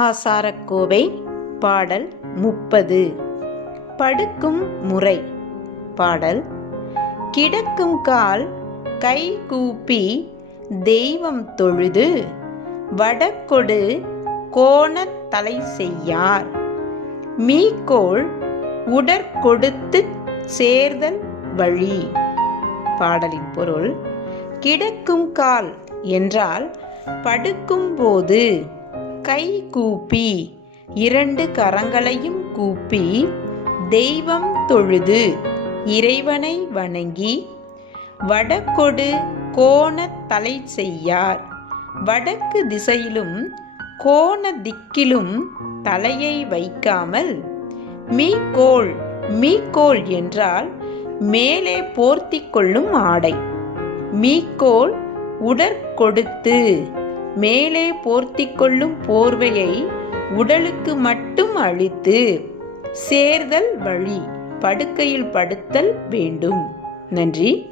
ஆசாரக்கோவை பாடல் முப்பது. படுக்கும் முறை. பாடல் கிடக்கும் கால் கை கூப்பி தெய்வம் தொழுது வடக்கொடு கோணத் தலை செய்யார். மீக்கோள் உடற்கொடுத்து சேர்தல் வழி. பாடலின் பொருள் கிடக்கும் கால் என்றால் படுக்கும் போது கை கூப்பி. இரண்டு கரங்களையும் கூப்பி. தெய்வம் தொழுது. இறைவனை வணங்கி. வடக்கொடு கோணத் தலை செய்யார் வடக்கு திசையிலும் கோண திக்கிலும் தலையை வைக்காமல் மீக்கோள் மீக்கோள் என்றால் மேலே போர்த்திக் கொள்ளும் ஆடை. மீக்கோள் உடற்கொடுத்து. மேலே போர்த்தி கொள்ளும் போர்வையை உடலுக்கு மட்டும் அளித்து சேர்தல் வழி படுக்கையில் படுத்தல் வேண்டும். நன்றி.